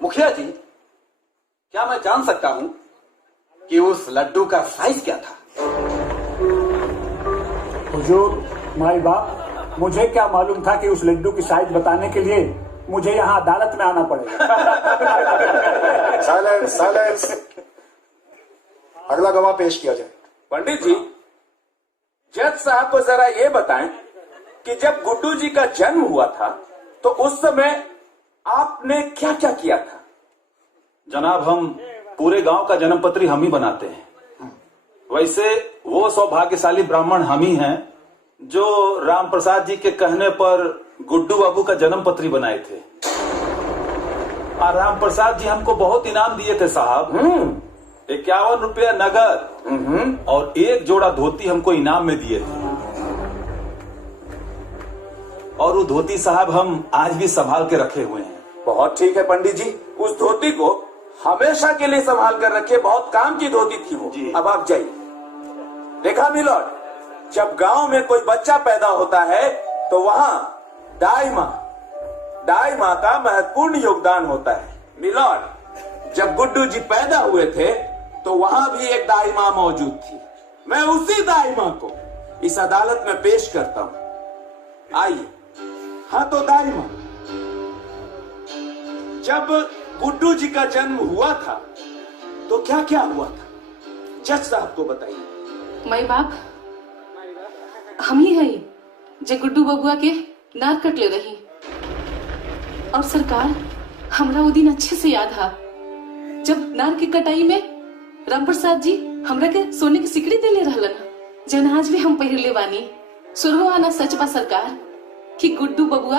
मुखिया जी, क्या मैं जान सकता हूं कि उस लड्डू का साइज क्या था? हुजूर, माई बाप, मुझे क्या मालूम था कि उस लड्डू की साइज बताने के लिए मुझे यहाँ अदालत में आना पड़ेगा। Silence, silence. अगला गवाह पेश किया जाए। पंडित जी, जज साहब को जरा ये बताएं कि जब गुड्डू जी का जन्म हुआ था तो उस समय आपने क्या क्या किया था? जनाब, हम पूरे गांव का जन्म पत्री हम ही बनाते हैं। वैसे वो सौभाग्यशाली ब्राह्मण हम ही हैं जो राम प्रसाद जी के कहने पर गुड्डू बाबू का जन्म पत्री बनाए थे। और राम प्रसाद जी हमको बहुत इनाम दिए थे साहब। 51 रुपया नगद और एक जोड़ा धोती हमको इनाम में दिए थे। और वो धोती साहब हम आज भी संभाल के रखे हुए हैं। बहुत ठीक है पंडित जी, उस धोती को हमेशा के लिए संभाल कर रखिए। बहुत काम की धोती थी वो। अब आप जाइए। देखा मिलॉर्ड, जब गांव में कोई बच्चा पैदा होता है तो वहां दाई माँ का महत्वपूर्ण योगदान होता है। मिलॉर्ड, जब गुड्डू जी पैदा हुए थे तो वहां भी एक दाई माँ मौजूद थी। मैं उसी दाई माँ को इस अदालत में पेश करता हूं। आइए। हाँ तो दाई माँ, जब गुड्डू जी का जन्म हुआ था तो क्या क्या हुआ था, जज साहब को बताइए। माई बाप, हम ही हई जे गुड्डू बबुआ के नार कट ले रही। और सरकार, हमरा वो दिन अच्छे से याद है जब नार की कटाई में राम प्रसाद जी हमरा के सोने की सिकड़ी दे ले रहलन, जौन आज भी हम पहिरले बानी। सुरहुआना सच बा सरकार कि गुड्डू बबुआ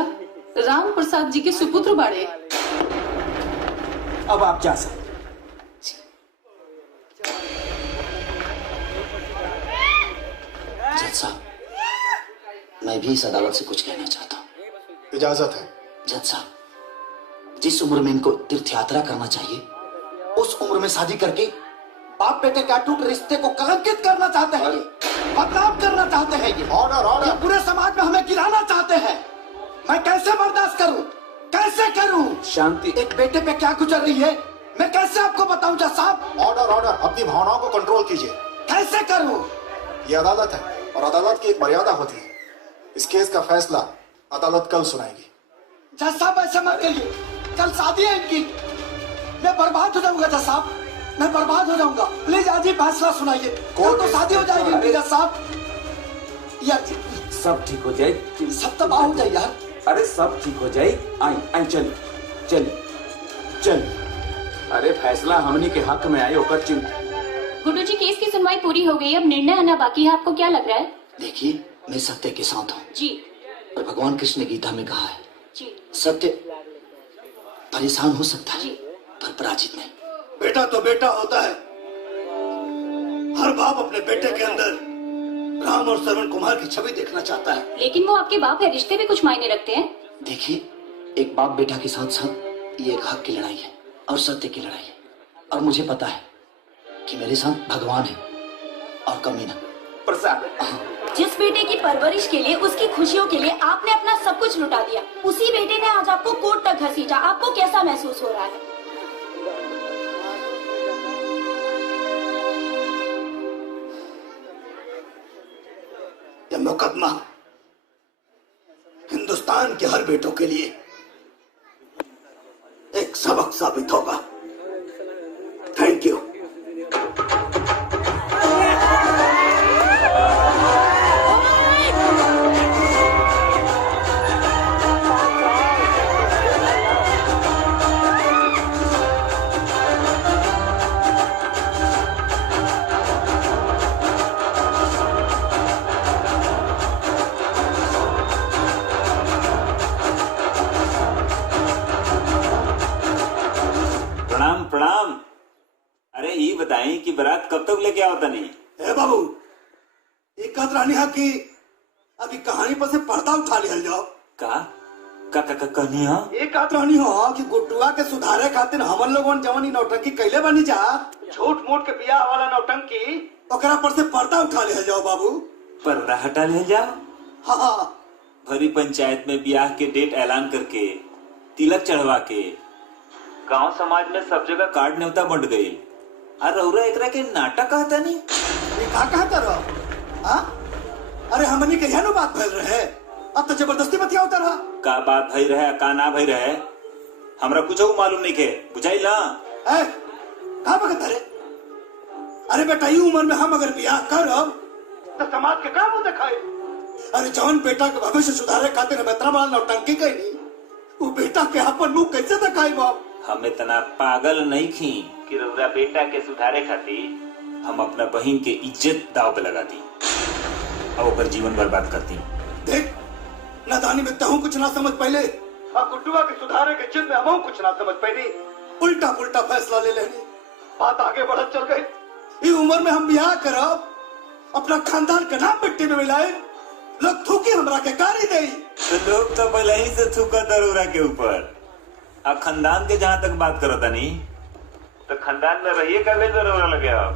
राम प्रसाद जी के सुपुत्र बाड़े। अब आप जा सकते। जज साहब, मैं भी इस अदालत से कुछ कहना चाहता हूँ। इजाजत है। जज साहब, जिस उम्र में इनको तीर्थ यात्रा करना चाहिए उस उम्र में शादी करके बाप बेटे के अटूट रिश्ते को कलंकित करना चाहते हैं, ये बदनाम करना चाहते हैं, ये ऑर्डर ऑर्डर पूरे समाज में हमें गिराना चाहते हैं। मैं कैसे बर्दाश्त करूं, कैसे करूं? शांति। एक बेटे पे क्या गुजर रही है मैं कैसे आपको बताऊं जज साहब? ऑर्डर ऑर्डर, अपनी भावनाओं को कंट्रोल कीजिए। कैसे करूं? ये अदालत है और अदालत की एक मर्यादा होती है। इस केस का फैसला अदालत कल सुनाएगी। जज साहब ऐसे मत करिए, कल शादी है इनकी, मैं बर्बाद हो जाऊंगा जज साहब, मैं बर्बाद हो जाऊंगा। प्लीज आज ही फैसला सुनाइए, कल तो शादी हो जाएगी इनकी जज साहब। यार सब ठीक हो जाए, सब तबाह हो जाए यार। अरे सब ठीक हो जाए। आई चल चल चल। अरे फैसला हमने के हक में आए होकर चिंता। गुड्डू जी, केस की सुनवाई पूरी हो गई, अब निर्णय आना बाकी है। आपको क्या लग रहा है? देखिए, मैं सत्य के साथ हूँ जी, और भगवान कृष्ण ने गीता में कहा है जी, सत्य परेशान हो सकता है पर पराजित नहीं। बेटा तो बेटा होता है। हर बाप अपने बेटे के अंदर राम और श्रवण कुमार की छवि देखना चाहता है। लेकिन वो आपके बाप है, रिश्ते भी कुछ मायने रखते हैं। देखिए, एक बाप बेटा के साथ साथ ये एक हक की लड़ाई है और सत्य की लड़ाई है, और मुझे पता है कि मेरे साथ भगवान है और कमीना प्रसाद। जिस बेटे की परवरिश के लिए, उसकी खुशियों के लिए आपने अपना सब कुछ लुटा दिया, उसी बेटे ने आज आपको कोर्ट तक घसीटा। आपको कैसा महसूस हो रहा है? यह मुकदमा हिंदुस्तान के हर बेटों के लिए एक सबक साबित होगा। Thank you. प्रणाम। अरे ये बताएं कि बारात कब तक लेके आओ तनी? ए बाबू, एक कत रानी है कि अभी कहानी पर से पर्दा उठा लिया जाओ। कहानी है? एक कत रानी हो कि गुड्डुआ के सुधारे खातिर हमन लोगन जवानी नौटंकी कैले बनी जा, झूठ मूठ के बियाह वाला नौटंकी, ओकरा पर से पर्दा उठा लिया जाओ बाबू। पर्दा हटा ले जाओ? हाँ। भरी पंचायत में ब्याह के डेट ऐलान करके, तिलक चढ़वा के, गांव समाज में सब जगह कार्ड न्योता बंट गई। अरे रौरा एकरा के नाटक कहता नहीं? का कहता रहो? हाँ? अरे हमनी के यह बात फैल रहे, अब तो जबरदस्ती बतिया होता रहा। का बात भई रहे, का ना भई रहे, हमरा कुछ मालूम नहीं के, बुझाई ला? कहा बगत रे? अरे बेटा, ये उम्र में हम अगर ब्याह करब तो समाज के काम होते खाए। अरे जवान बेटा के भविष्य सुधारे खातिर हम इतना बड़ा नौटंकी कही, वो बेटा के अपन मुंह कैसे दिखाई बाप? हम इतना पागल नहीं थी कि रौरा बेटा के सुधारे खातिर हम अपना बहन के इज्जत दाव पे लगा दी और ऊपर जीवन बर्बाद करती। देख, नादानी में तहु कुछ ना समझ पहले, गुड्डुआ के सुधारे के जिद में हम कुछ ना समझ पहले, उल्टा पुल्टा फैसला ले लेनी, बात आगे बढ़त चल गई। इस उम्र में हम ब्याह करब, अपना खानदान का नाम मिट्टी में मिलाए, लोग थूकी हमरा के गाली दे। तो लोग तो पहले ही से थूका दरोरा के ऊपर। अब खानदान के जहाँ तक बात करो तनी, तो खानदान में रहिए कर ले दरोरा लगे। अब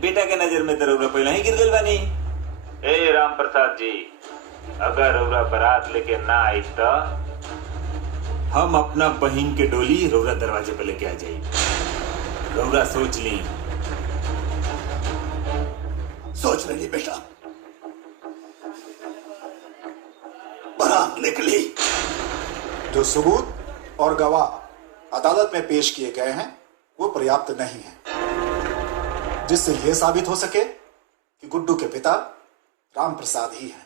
बेटा के नजर में दरोरा पहले ही गिर गई बानी। ए राम प्रसाद जी, अगर रौरा बारात लेके ना आई तो हम अपना बहन के डोली रौरा दरवाजे पे लेके आ जाये। रौरा सोच ली। सोच लेनी बेटा। बारात निकली। जो सबूत और गवाह अदालत में पेश किए गए हैं वो पर्याप्त नहीं है, जिससे यह साबित हो सके कि गुड्डू के पिता राम प्रसाद ही हैं।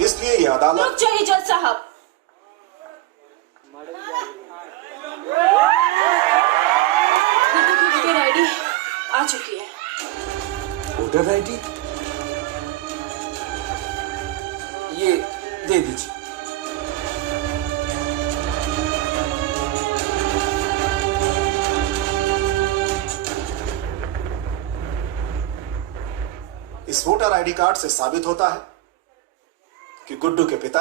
इसलिए यह अदालत। रुक जाइए जज साहब। गुड्डू की वोटर आईडी आ चुकी है। Voter ID? दे दीजिए। इस वोटर आईडी कार्ड से साबित होता है कि गुड्डू के पिता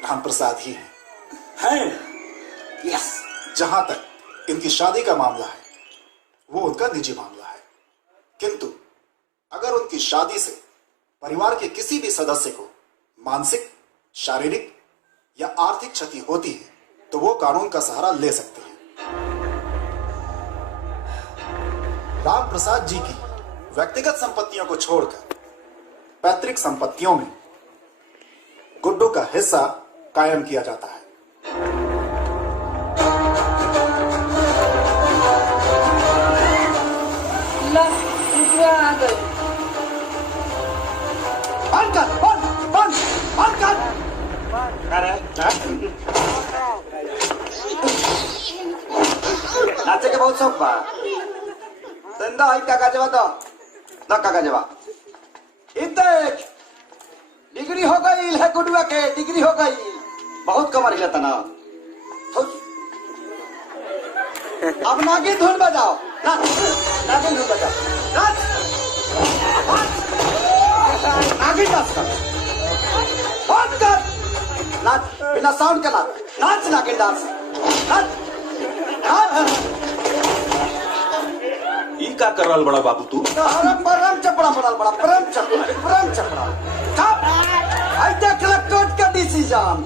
रामप्रसाद ही हैं। यस। जहां तक इनकी शादी का मामला है वो उनका निजी मामला है, किंतु अगर उनकी शादी से परिवार के किसी भी सदस्य को मानसिक, शारीरिक या आर्थिक क्षति होती है तो वो कानून का सहारा ले सकते हैं। रामप्रसाद जी की व्यक्तिगत संपत्तियों को छोड़कर पैतृक संपत्तियों में गुड्डू का हिस्सा कायम किया जाता है। ला, गुड्डू आ गई। बंद कर, बंद कर। नाचे के बहुत शौक बा। संदा आई कागजवा दो कागजवा। देख, डिग्री हो गई है गुडुआ के, डिग्री हो गई। बहुत कमर हिलता ना। अब नागिन धुन बजाओ, नागिन धुन बजाओ, नागिन डांस कर, बंद कर। नाच बिना साउंड के नाच नागिन डांस, नाच। ई का कर रहा बड़ा बाबू तू? परम चपड़ा बनल बड़ा, परम चपड़ा। आई देख ल कोर्ट का डिसीजन,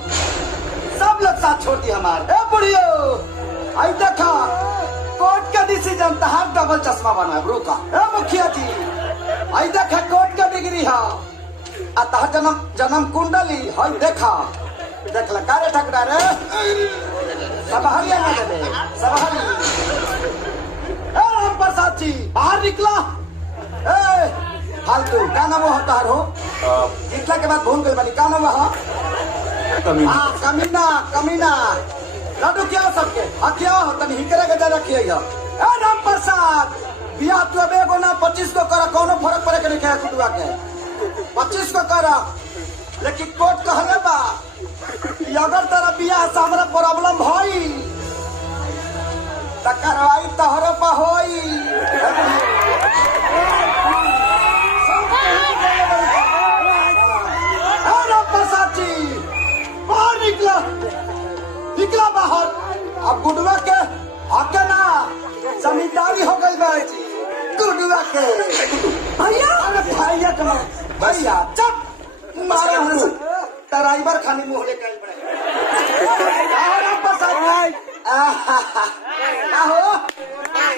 सब लोग साथ छोड़ती हमारे। ए बुढ़ियो, आई देखा कोर्ट का डिसीजन, तहार डबल चश्मा बना ब्रो का। ए मुखिया जी, आई देखा कोर्ट का डिग्री है, आ तहार जन्म कुंडली है। देखा देख ल कारे ठकरा रे, सब हरिया ना दे, सब हरी। रामप्रसाद जी बाहर निकला। ए फालतू का नाम होता हो? निकला के बाद भूल गए बनी। का नाम है? कमीना। लड्डू क्या सबके क्या हो? तनी हिकरा के ज्यादा खिया। ए रामप्रसाद, बिया तू अब एगो ना 25 को कर, कोनो फर्क पड़े के नहीं खाया कुटुआ के। 25 को कर, लेकिन कोर्ट कहले बा कि अगर तेरा बिया से हमरा प्रॉब्लम भई त कार्रवाई तोहरो पर होई। रामप्रसाद जी बाहर निकला बाहर। अब गुडुआ के हक ना जमींदारी हो गई भाई जी, गुडुआ के। भैया चुप मारा ड्राइवर खानी मुहले कल पड़े।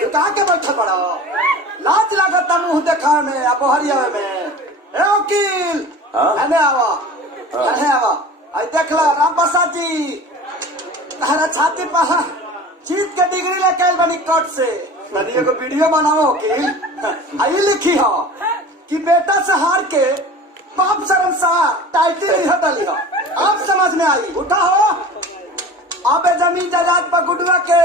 कहाँ के बैठल बड़ा? लाज लागत मुंह देखा में, अब हरिया में। ए वकील, आवा। आई देखला रामप्रसाद जी, तारा छाती पर जीत के डिग्री लेके आइल बनी कोर्ट से। तनी एगो वीडियो बनाओ वकील। आई लिखी हो कि बेटा से हार के बाप शर्मसार टाइटल नहीं हटली हो। अब समझ में आई। उठा हो, अब जमीन जायदाद पर गुडुआ के